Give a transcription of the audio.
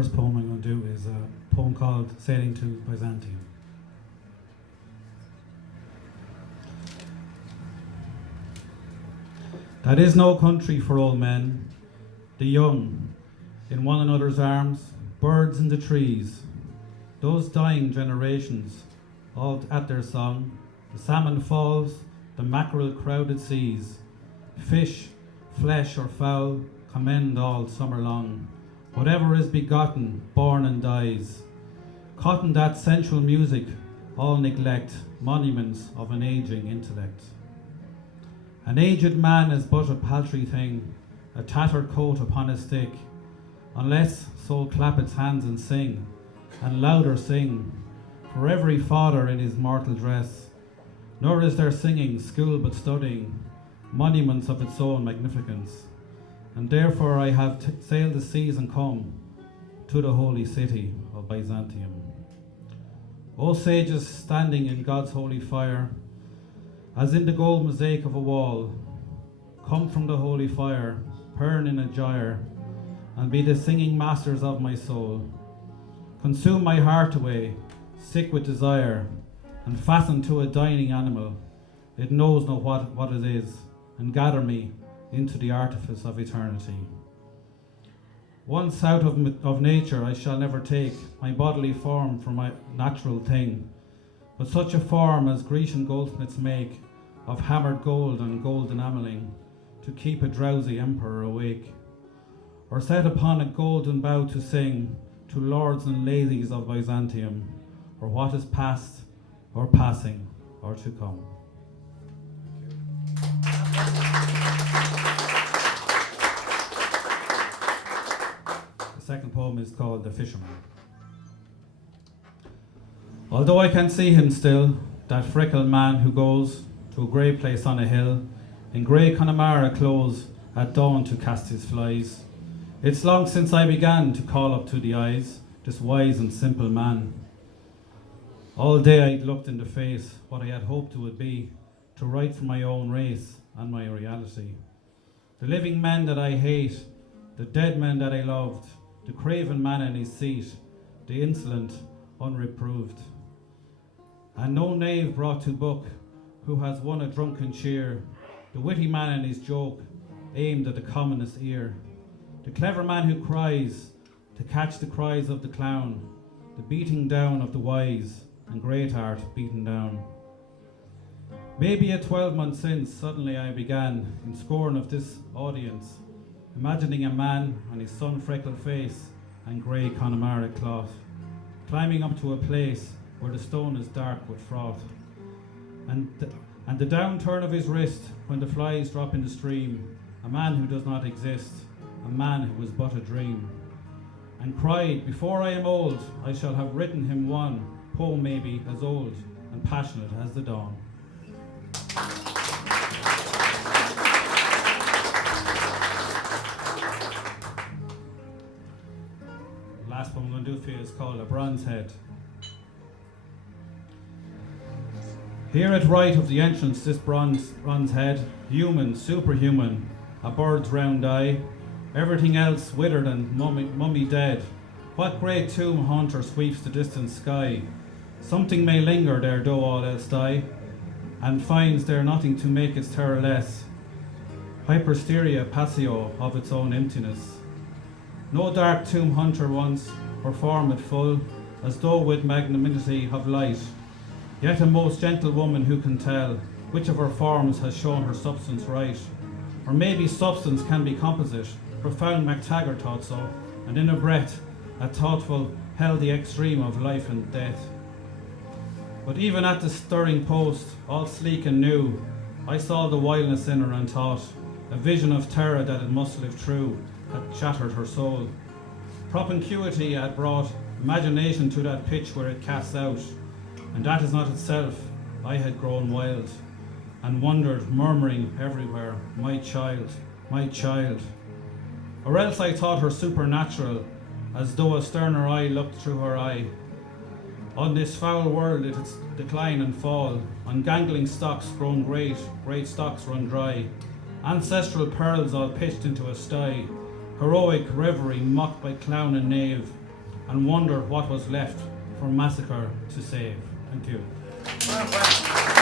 first poem I'm going to do is a poem called Sailing to Byzantium. That is no country for old men, the young in one another's arms, birds in the trees, those dying generations, all at their song. The salmon falls, the mackerel crowded seas, fish, flesh or fowl, commend all summer long. Whatever is begotten, born and dies. Caught in that sensual music, all neglect, monuments of an aging intellect. An aged man is but a paltry thing, a tattered coat upon a stick, unless soul clap its hands and sing, and louder sing, for every father in his mortal dress. Nor is there singing, school but studying, monuments of its own magnificence. And therefore I have sailed the seas and come to the holy city of Byzantium. O sages standing in God's holy fire, as in the gold mosaic of a wall, come from the holy fire, burn in a gyre, and be the singing masters of my soul. Consume my heart away, sick with desire, and fasten to a dining animal, it knows not what it is, and gather me into the artifice of eternity. Once out of nature I shall never take my bodily form for my natural thing, but such a form as Grecian goldsmiths make of hammered gold and gold enamelling, to keep a drowsy emperor awake, or set upon a golden bough to sing to lords and ladies of Byzantium, or what is past, or passing, or to come. The second poem is called The Fisherman. Although I can see him still, that freckled man who goes to a grey place on a hill, in grey Connemara clothes, at dawn to cast his flies. It's long since I began to call up to the eyes this wise and simple man. All day I'd looked in the face what I had hoped it would be, to write for my own race and my reality. The living men that I hate, the dead men that I loved, the craven man in his seat, the insolent, unreproved. And no knave brought to book, who has won a drunken cheer, the witty man in his joke, aimed at the commonest ear, the clever man who cries, to catch the cries of the clown, the beating down of the wise, and great art beaten down. Maybe a 12 months since, suddenly I began, in scorn of this audience, imagining a man on his sun-freckled face and grey Connemara cloth, climbing up to a place where the stone is dark with froth, and the downturn of his wrist when the flies drop in the stream, a man who does not exist, a man who was but a dream, and cried, before I am old, I shall have written him one poem maybe as old and passionate as the dawn. The last poem I'm going to do for you is called A Bronze Head. Here at right of the entrance, this bronze head, human, superhuman, a bird's round eye, everything else withered and mummy dead. What great tomb haunter sweeps the distant sky? Something may linger there, though all else die, and finds there nothing to make its terror less. Hypersteria passio of its own emptiness. No dark tomb hunter once, her form it full, as though with magnanimity of light. Yet a most gentle woman who can tell which of her forms has shown her substance right. Or maybe substance can be composite, profound MacTaggart thought so, and in a breath, a thoughtful, held the extreme of life and death. But even at the stirring post, all sleek and new, I saw the wildness in her and thought, a vision of terror that it must live true, had shattered her soul. Propinquity had brought imagination to that pitch where it casts out, and that is not itself. I had grown wild, and wondered, murmuring everywhere, my child, my child. Or else I thought her supernatural, as though a sterner eye looked through her eye. On this foul world it its decline and fall, on gangling stocks grown great, great stocks run dry, ancestral pearls all pitched into a sty, heroic reverie mocked by clown and knave, and wonder what was left for massacre to save. Thank you.